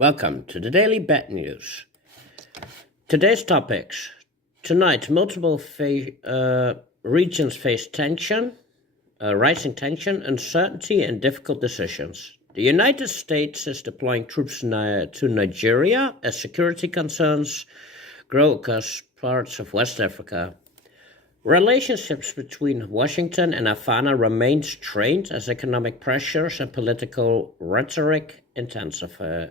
Welcome to the Daily Bad News. Today's topics. Tonight, multiple regions face tension, rising tension, uncertainty, and difficult decisions. The United States is deploying troops to Nigeria as security concerns grow across parts of West Africa. Relationships between Washington and Havana remain strained as economic pressures and political rhetoric intensify.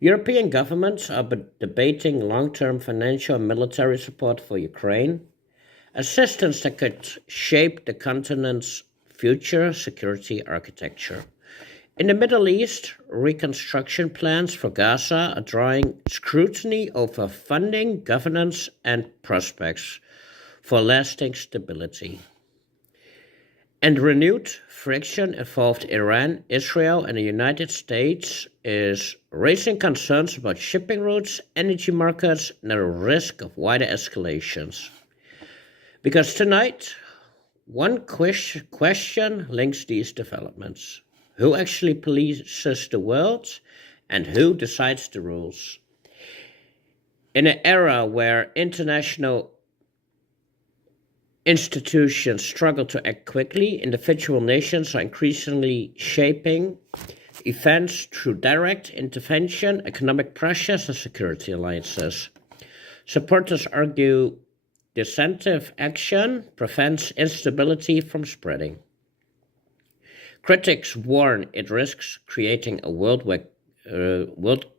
European governments are debating long-term financial and military support for Ukraine, assistance that could shape the continent's future security architecture. In the Middle East, reconstruction plans for Gaza are drawing scrutiny over funding, governance, and prospects for lasting stability. And renewed friction involved Iran, Israel, and the United States is raising concerns about shipping routes, energy markets, and the risk of wider escalations. Because tonight, one question links these developments. Who actually polices the world, and who decides the rules? In an era where international institutions struggle to act quickly, individual nations are increasingly shaping events through direct intervention, economic pressures, and security alliances. Supporters argue decisive action prevents instability from spreading. Critics warn it risks creating a world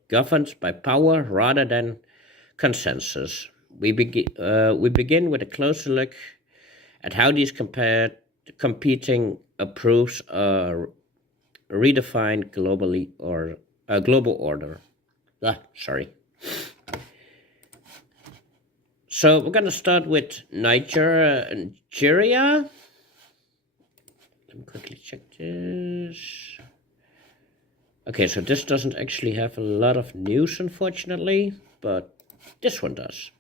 governed by power rather than consensus. We begin with a closer look at how these competing approaches redefine global order. So we're going to start with Nigeria. Let me quickly check this. Okay, so this doesn't actually have a lot of news, unfortunately, but this one does.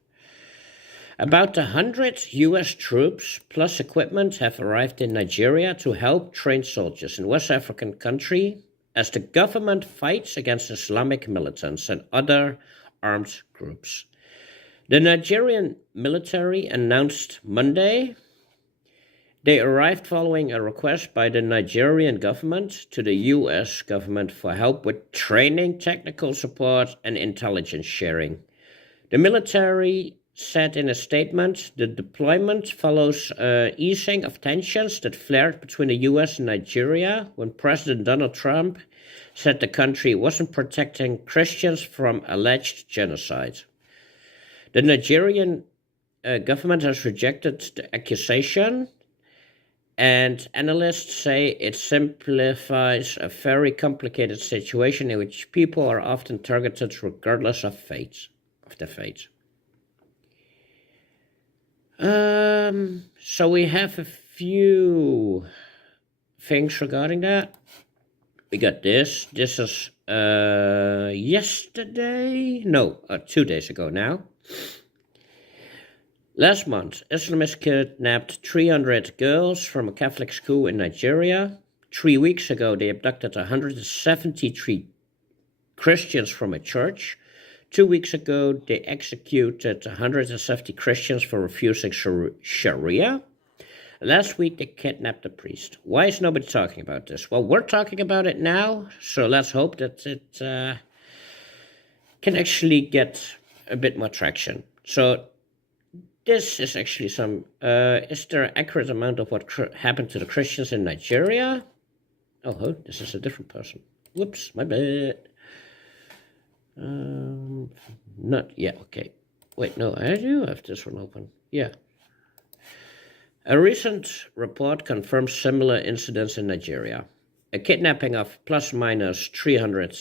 About 100 U.S. troops plus equipment have arrived in Nigeria to help train soldiers in West African country as the government fights against Islamic militants and other armed groups. The Nigerian military announced Monday they arrived following a request by the Nigerian government to the U.S. government for help with training, technical support, and intelligence sharing. The military said in a statement the deployment follows easing of tensions that flared between the U.S. and Nigeria when President Donald Trump said the country wasn't protecting Christians from alleged genocide. The Nigerian government has rejected the accusation, and analysts say it simplifies a very complicated situation in which people are often targeted regardless of their faith. So we have a few things regarding that. We got this. This is yesterday? No, 2 days ago now. Last month, Islamists kidnapped 300 girls from a Catholic school in Nigeria. 3 weeks ago, they abducted 173 Christians from a church. 2 weeks ago, they executed 170 Christians for refusing Sharia. Last week, they kidnapped a priest. Why is nobody talking about this? Well, we're talking about it now, so let's hope that it can actually get a bit more traction. So this is actually is there an accurate amount of what happened to the Christians in Nigeria? Oh, this is a different person. Whoops, my bad. Not yet, okay. Wait, no, I do have this one open. Yeah. A recent report confirms similar incidents in Nigeria. A kidnapping of plus minus 300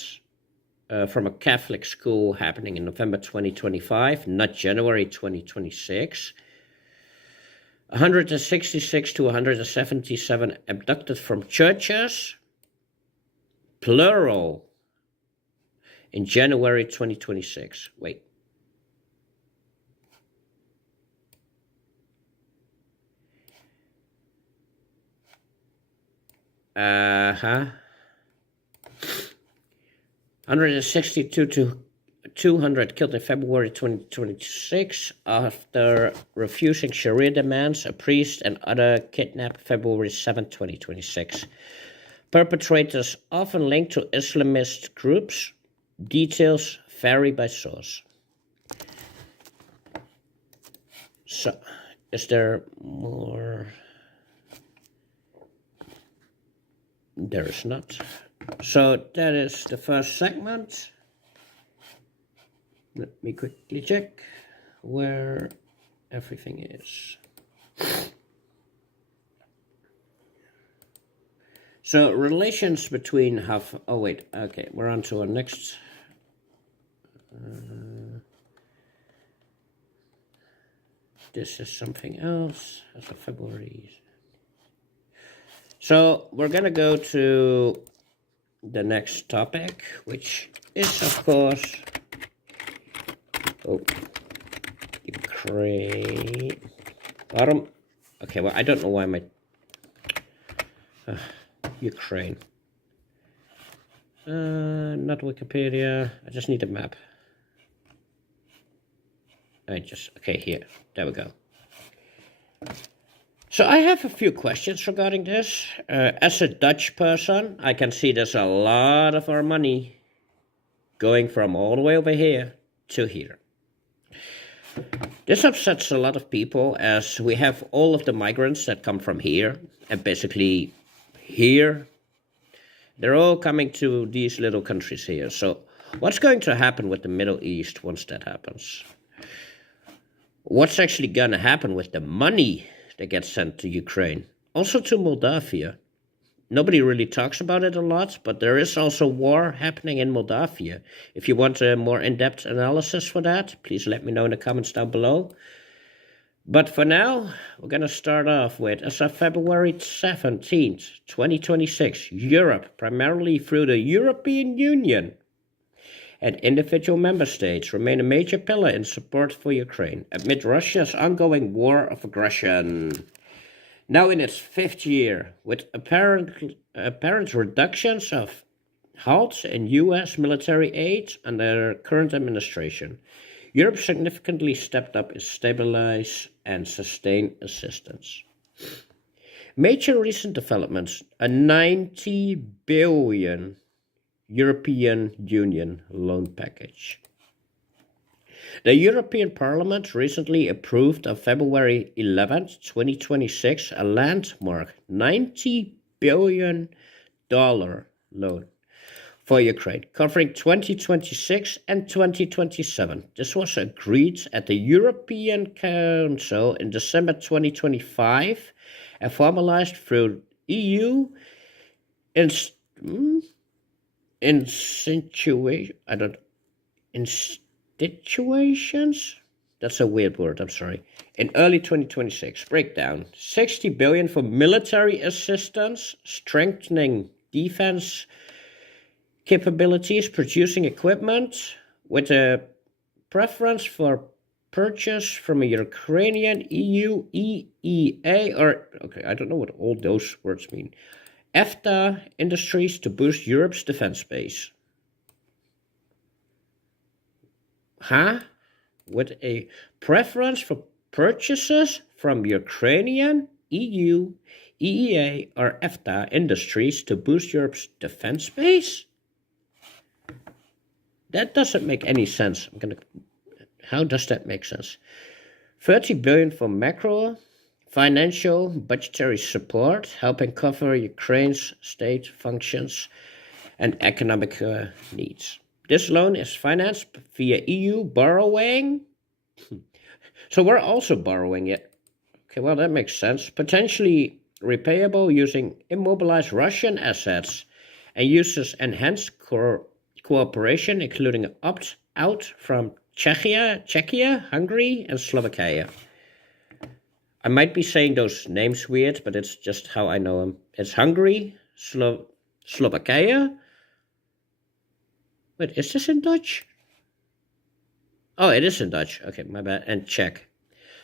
from a Catholic school happening in November 2025, not January 2026. 166 to 177 abducted from churches, plural, in January 2026. Wait. 162 to 200 killed in February 2026 after refusing Sharia demands. A priest and other kidnapped February 7, 2026. Perpetrators often linked to Islamist groups. Details vary by source. So, is there more? There is not. So that is the first segment. Let me quickly check where everything is. So relations between okay, we're on to our next. This is something else as of February. So we're gonna go to the next topic, which is of course Ukraine. Bottom. Okay, well I don't know why my Ukraine. Not Wikipedia. I just need a map. Okay, here. There we go. So I have a few questions regarding this. As a Dutch person, I can see there's a lot of our money going from all the way over here to here. This upsets a lot of people as we have all of the migrants that come from here and basically here. They're all coming to these little countries here. So what's going to happen with the Middle East once that happens? What's actually going to happen with the money that gets sent to Ukraine? Also to Moldavia. Nobody really talks about it a lot, but there is also war happening in Moldavia. If you want a more in-depth analysis for that, please let me know in the comments down below. But for now, we're going to start off with, as of February 17th, 2026, Europe, primarily through the European Union, and individual member states remain a major pillar in support for Ukraine amid Russia's ongoing war of aggression. Now in its 5th year, with apparent reductions of halts in U.S. military aid under current administration, Europe significantly stepped up its stabilize and sustain assistance. Major recent developments: a 90 billion European Union loan package. The European Parliament recently approved on February 11, 2026, a landmark $90 billion loan for Ukraine, covering 2026 and 2027. This was agreed at the European Council in December 2025 and formalized through EU institutions? That's a weird word, I'm sorry. In early 2026, breakdown: 60 billion for military assistance, strengthening defense capabilities, producing equipment, with a preference for purchase from a Ukrainian EU, EEA, or, okay, I don't know what all those words mean, EFTA industries to boost Europe's defense base. With a preference for purchases from Ukrainian, EU, EEA, or EFTA industries to boost Europe's defense base? That doesn't make any sense. How does that make sense? 30 billion for macro, financial, budgetary support, helping cover Ukraine's state functions and economic needs. This loan is financed via EU borrowing. So we're also borrowing it. Okay, well, that makes sense. Potentially repayable using immobilized Russian assets and uses enhanced cooperation, including opt-out from Czechia, Hungary, and Slovakia. I might be saying those names weird, but it's just how I know them. It's Hungary, Slovakia. Wait, is this in Dutch? Oh, it is in Dutch. Okay, my bad. And Czech.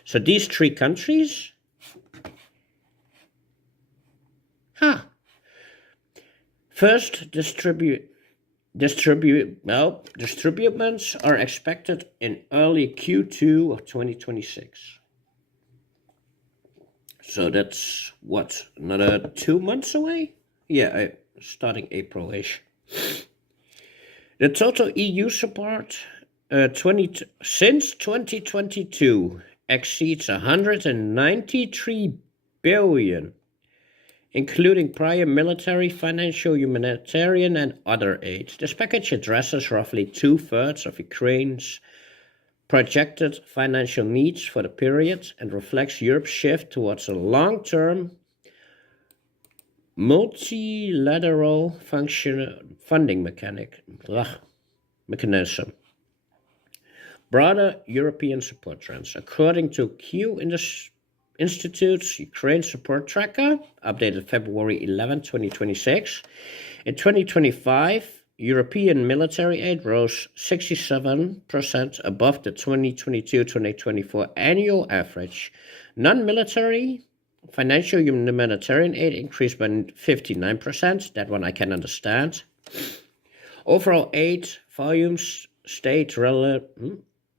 So these 3 countries? First, Distributions are expected in early Q2 of 2026. So that's what, another 2 months away? Yeah, starting April-ish. The total EU support since 2022 exceeds 193 billion, including prior military, financial, humanitarian, and other aid. This package addresses roughly 2/3 of Ukraine's projected financial needs for the period and reflects Europe's shift towards a long-term multilateral funding mechanism. Broader European support trends. According to Q Institute's Ukraine Support Tracker, updated February 11, 2026, in 2025, European military aid rose 67% above the 2022-2024 annual average. Non-military financial humanitarian aid increased by 59%. That one I can understand. Overall aid volumes stayed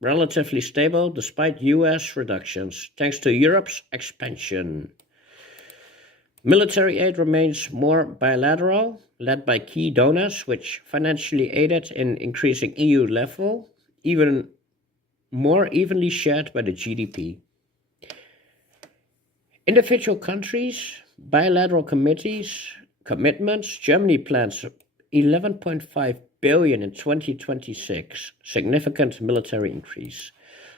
relatively stable despite U.S. reductions, thanks to Europe's expansion. Military aid remains more bilateral, led by key donors, which financially aided in increasing EU level, even more evenly shared by the GDP. Individual countries, bilateral commitments. Germany plans 11.5 billion in 2026, significant military increase.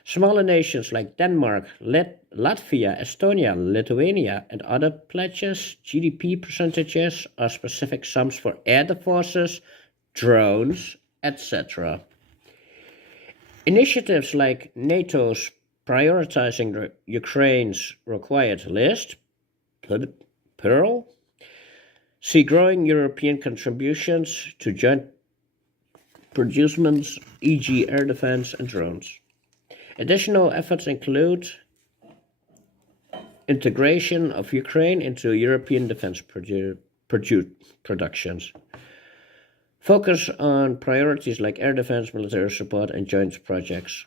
Smaller nations like Denmark, Latvia, Estonia, Lithuania, and other pledges GDP percentages are specific sums for air forces, drones, etc. Initiatives like NATO's prioritizing Ukraine's required list, Pearl, see growing European contributions to joint procurements, e.g. air defense and drones. Additional efforts include integration of Ukraine into European defense productions. Focus on priorities like air defense, military support, and joint projects.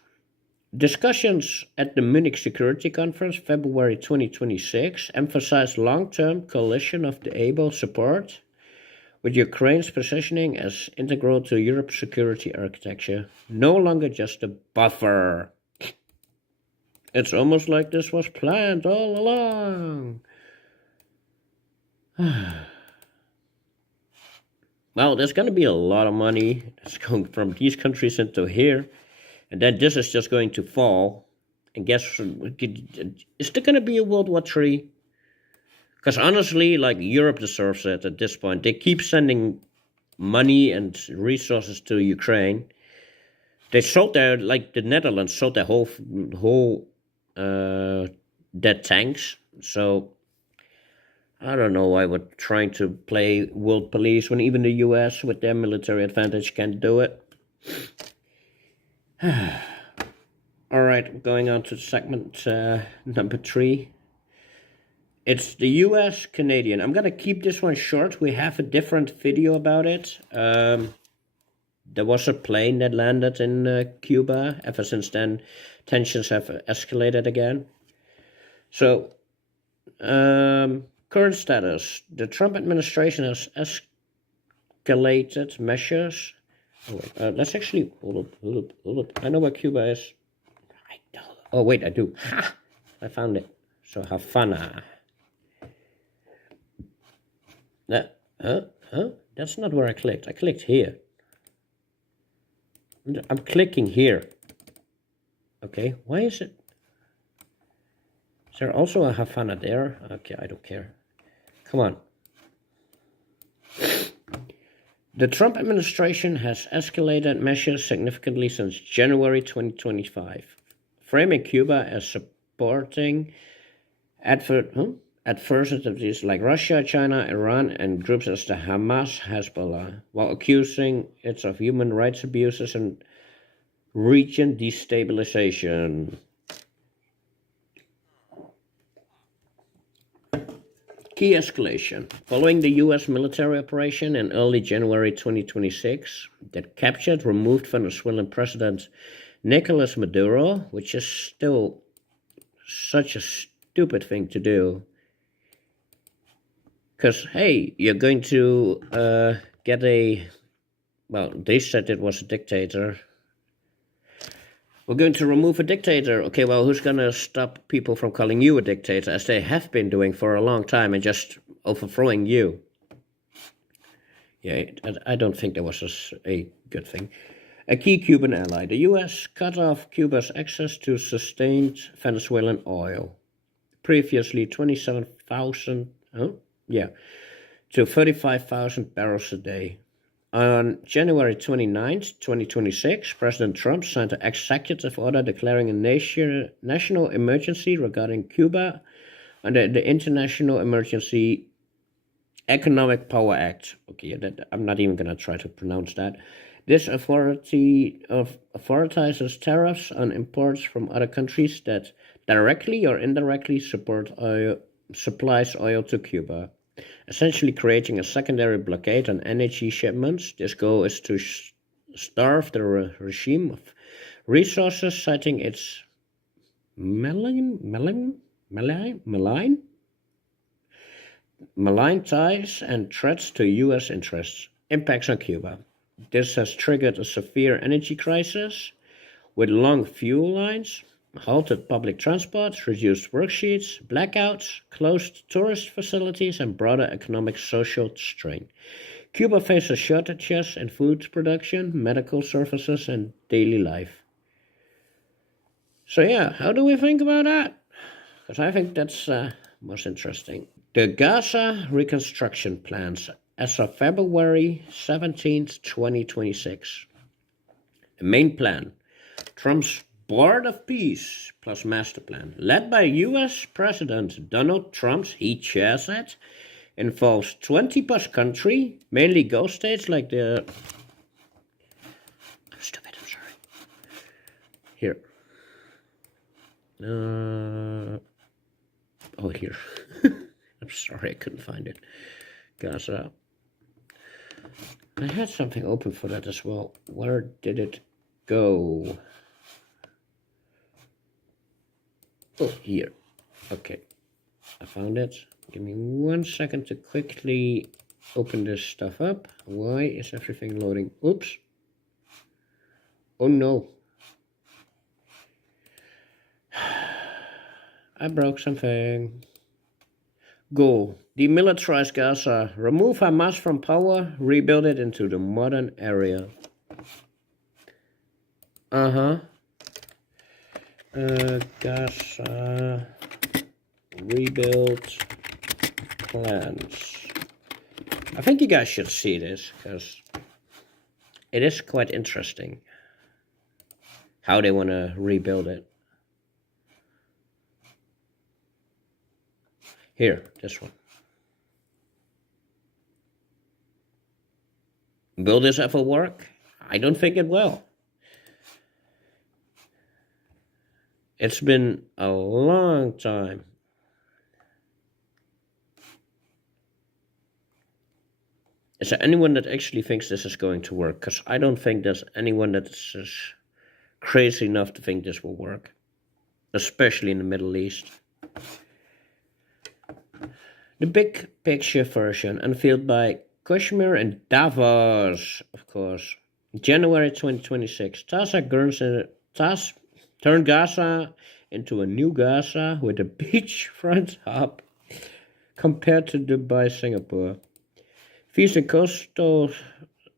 Discussions at the Munich Security Conference, February 2026, emphasized long-term coalition of the able support, with Ukraine's positioning as integral to Europe's security architecture, no longer just a buffer. It's almost like this was planned all along. Well, there's going to be a lot of money that's going from these countries into here, and then this is just going to fall. And guess, is there going to be a World War III? Because honestly, like, Europe deserves it at this point. They keep sending money and resources to Ukraine. They sold their, like the Netherlands sold their whole dead tanks. So I don't know why we're trying to play world police when even the U.S. with their military advantage can't do it. All right, going on to segment number 3. It's the U.S. Canadian. I'm going to keep this one short. We have a different video about it. There was a plane that landed in Cuba. Ever since then, tensions have escalated again. So, current status. The Trump administration has escalated measures. Oh, wait, let's actually, hold up. I know where Cuba is. I don't. Oh, wait, I do. Ha! I found it. So, Havana. That's not where I clicked. I clicked here. I'm clicking here. Okay, why is it? Is there also a Havana there? Okay, I don't care. Come on. The Trump administration has escalated measures significantly since January 2025, framing Cuba as supporting adversities like Russia, China, Iran, and groups as the Hamas, Hezbollah, while accusing it of human rights abuses and region destabilization. Key escalation. Following the U.S. military operation in early January 2026 that captured, removed Venezuelan President Nicolas Maduro, which is still such a stupid thing to do. Because, hey, you're going to get a... Well, they said it was a dictator. We're going to remove a dictator. Okay, well, who's going to stop people from calling you a dictator, as they have been doing for a long time, and just overthrowing you? Yeah, I don't think that was a good thing. A key Cuban ally. The U.S. cut off Cuba's access to sustained Venezuelan oil. Previously 27,000, to 35,000 barrels a day. On January 29th, 2026, President Trump signed an executive order declaring a national emergency regarding Cuba under the International Emergency Economic Power Act. Okay, I'm not even going to try to pronounce that. This authorizes tariffs on imports from other countries that directly or indirectly supplies oil to Cuba, essentially creating a secondary blockade on energy shipments. This goal is to starve the regime of resources, citing its malign ties and threats to U.S. interests. Impacts on Cuba. This has triggered a severe energy crisis with long fuel lines, halted public transport, reduced worksheets, blackouts, closed tourist facilities, and broader economic social strain. Cuba faces shortages in food production, medical services, and daily life. So yeah, how do we think about that? Because I think that's most interesting. The Gaza reconstruction plans as of February 17th, 2026. The main plan, Trump's Board of Peace plus master plan, led by U.S. President Donald Trump, he chairs it, involves 20 plus countries, mainly Gulf states like the... I'm stupid, I'm sorry. Here. Here. I'm sorry, I couldn't find it. Gaza. I had something open for that as well. Where did it go? Oh, here. Okay. I found it. Give me 1 second to quickly open this stuff up. Why is everything loading? Oops. Oh no. I broke something. Goal. Demilitarize Gaza. Remove Hamas from power. Rebuild it into the modern area. Gaza rebuild plans. I think you guys should see this, because it is quite interesting how they want to rebuild it. Here, this one. Will this ever work? I don't think it will. It's been a long time. Is there anyone that actually thinks this is going to work? Because I don't think there's anyone that is crazy enough to think this will work. Especially in the Middle East. The big picture version, unveiled by Kashmir and Davos, of course. January 2026. TASS turned Gaza into a new Gaza with a beachfront hub compared to Dubai, Singapore. Featuring coastal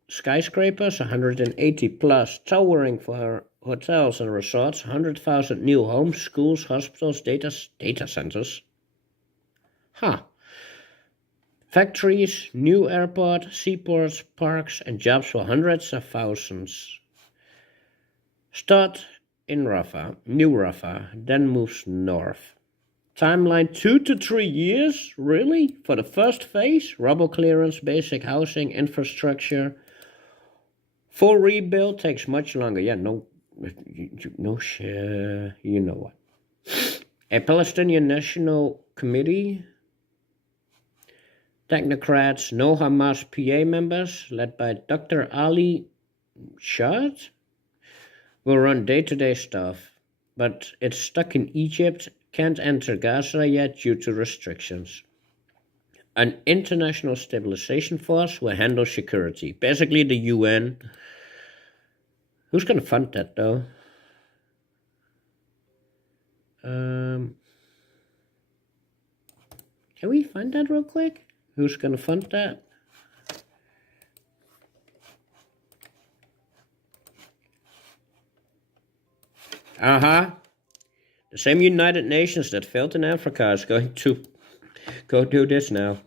skyscrapers, 180 plus, towering for hotels and resorts, 100,000 new homes, schools, hospitals, data centers. Factories, new airport, seaports, parks, and jobs for hundreds of thousands. Start in Rafah, New Rafah, then moves north. Timeline 2 to 3 years? Really? For the first phase? Rubble clearance, basic housing, infrastructure. Full rebuild takes much longer. Yeah, you know what. A Palestinian National Committee Technocrats, no Hamas PA members, led by Dr. Ali Shad, will run day-to-day stuff, but it's stuck in Egypt, can't enter Gaza yet due to restrictions. An international stabilization force will handle security. Basically the UN. Who's going to fund that, though? Can we find that real quick? Who's going to fund that? The same United Nations that failed in Africa is going to go do this now.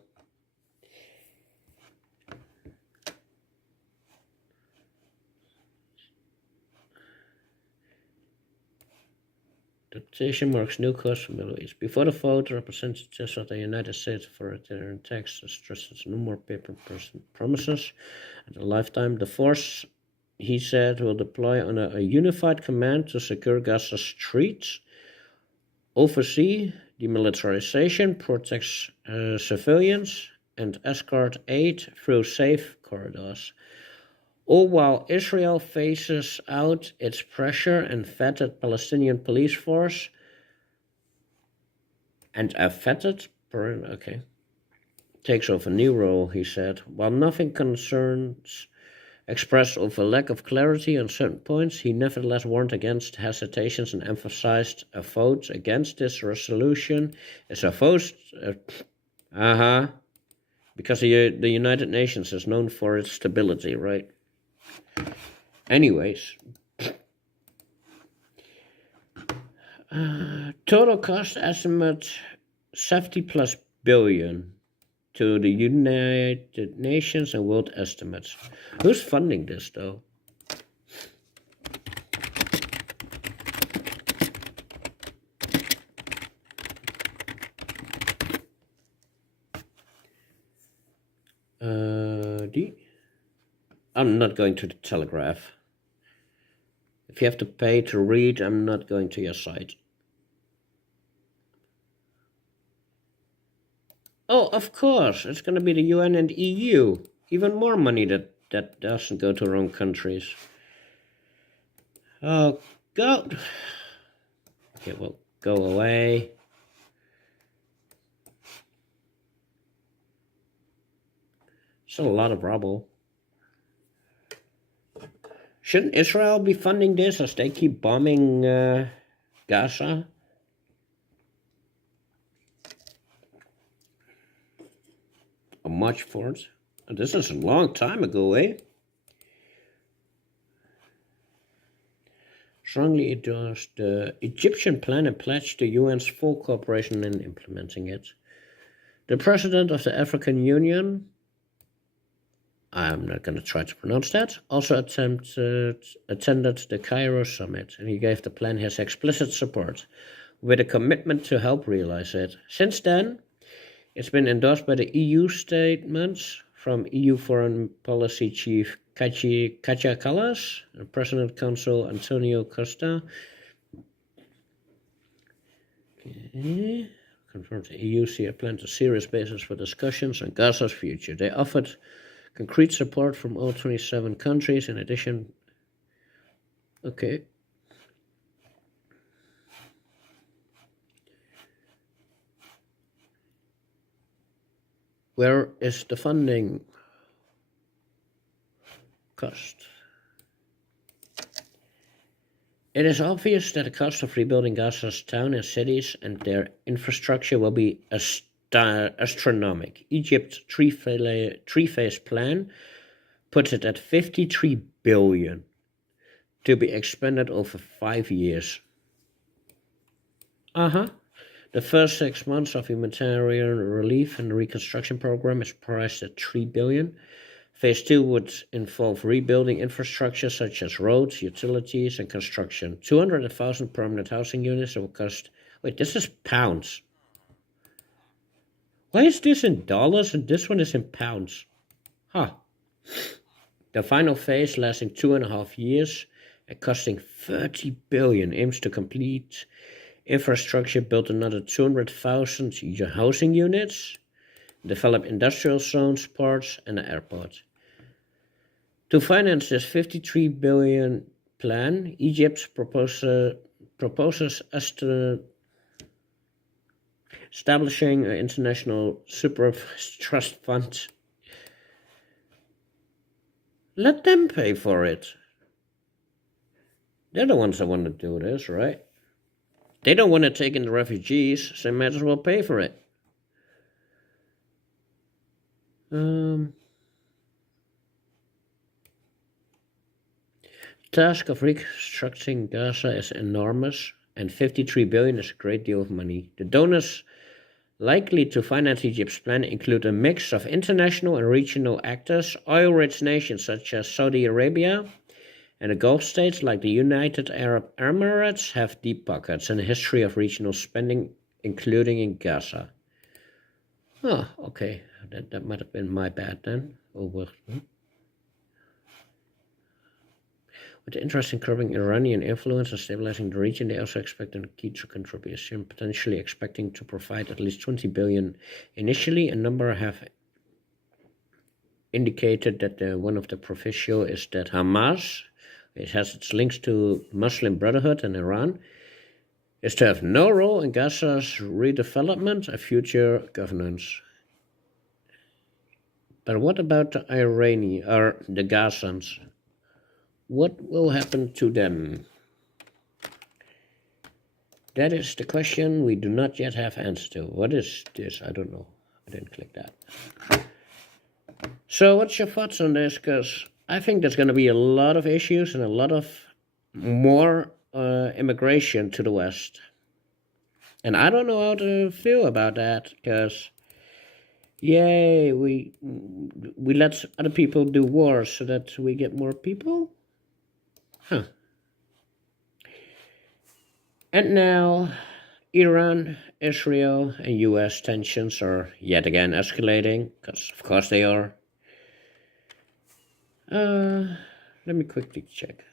The decision marks new course for the Middle East. Before the vote, representatives of the United States authoritarian text stressed no more paper promises at a lifetime. The force, he said, will deploy on a unified command to secure Gaza's streets, oversee demilitarization, protect civilians, and escort aid through safe corridors. All while Israel faces out its pressure and vetted Palestinian police force and a vetted takes over a new role, he said. While nothing concerns expressed over lack of clarity on certain points, he nevertheless warned against hesitations and emphasized a vote against this resolution is a vote. Because the United Nations is known for its stability, right? Anyways, total cost estimate 70 plus billion to the United Nations and world estimates. Who's funding this, though? I'm not going to the Telegraph. If you have to pay to read, I'm not going to your site. Oh, of course, it's going to be the UN and EU. Even more money that doesn't go to wrong countries. Oh, go. Okay, well, go away. It's a lot of rubble. Shouldn't Israel be funding this as they keep bombing Gaza? Much for it. This is a long time ago, eh? Strongly endorsed the Egyptian plan and pledged the UN's full cooperation in implementing it. The president of the African Union, I'm not going to try to pronounce that, also attended the Cairo summit, and he gave the plan his explicit support, with a commitment to help realize it. Since then, it's been endorsed by the EU statements from EU Foreign Policy Chief Katja Kallas and President Council Antonio Costa. Confirmed the EU see a plan to serious basis for discussions on Gaza's future. They offered concrete support from all 27 countries in addition. Okay. Where is the funding cost? It is obvious that the cost of rebuilding Gaza's town and cities and their infrastructure will be astronomical. Egypt's three-phase plan puts it at 53 billion to be expended over 5 years. The first 6 months of humanitarian relief and the reconstruction program is priced at 3 billion. Phase 2 would involve rebuilding infrastructure such as roads, utilities, and construction. 200,000 permanent housing units will cost. Wait, this is pounds. Why is this in dollars and this one is in pounds? The final phase, lasting 2.5 years and costing 30 billion, aims to complete infrastructure, build another 200,000 housing units, develop industrial zones, ports, and an airport. To finance this 53 billion plan, Egypt proposes establishing an international super trust fund. Let them pay for it. They're the ones that want to do this, right? They don't want to take in the refugees, so they might as well pay for it. The task of reconstructing Gaza is enormous, and 53 billion is a great deal of money. The donors likely to finance Egypt's plan include a mix of international and regional actors. Oil-rich nations such as Saudi Arabia and the Gulf states like the United Arab Emirates have deep pockets and a history of regional spending, including in Gaza. Oh, okay. That might have been my bad then. With the interest in curbing Iranian influence and stabilizing the region, they also expect a key contribution, potentially expecting to provide at least 20 billion initially. A number have indicated that one of the proviso is that Hamas, it has its links to Muslim Brotherhood and Iran, is to have no role in Gaza's redevelopment and future governance. But what about the Iranians or the Gazans? What will happen to them? That is the question we do not yet have answer to. What is this? I don't know. I didn't click that. So what's your thoughts on this? Because I think there's going to be a lot of issues and a lot of more immigration to the West. And I don't know how to feel about that, because yay, we let other people do wars so that we get more people? Huh. And now, Iran, Israel, and U.S. tensions are yet again escalating, because of course they are. Let me quickly check.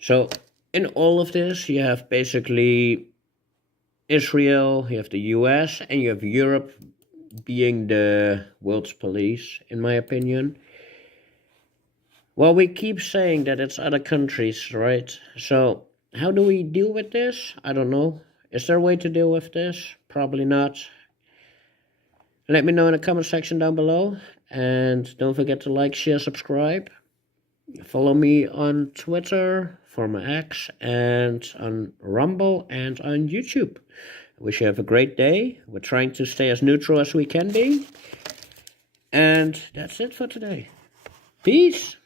So, in all of this, you have basically Israel, you have the U.S., and you have Europe being the world's police, in my opinion. Well, we keep saying that it's other countries, right? So, how do we deal with this? I don't know. Is there a way to deal with this? Probably not. Let me know in the comment section down below. And don't forget to like, share, subscribe. Follow me on Twitter, former X, and on Rumble, and on YouTube. I wish you have a great day. We're trying to stay as neutral as we can be. And that's it for today. Peace.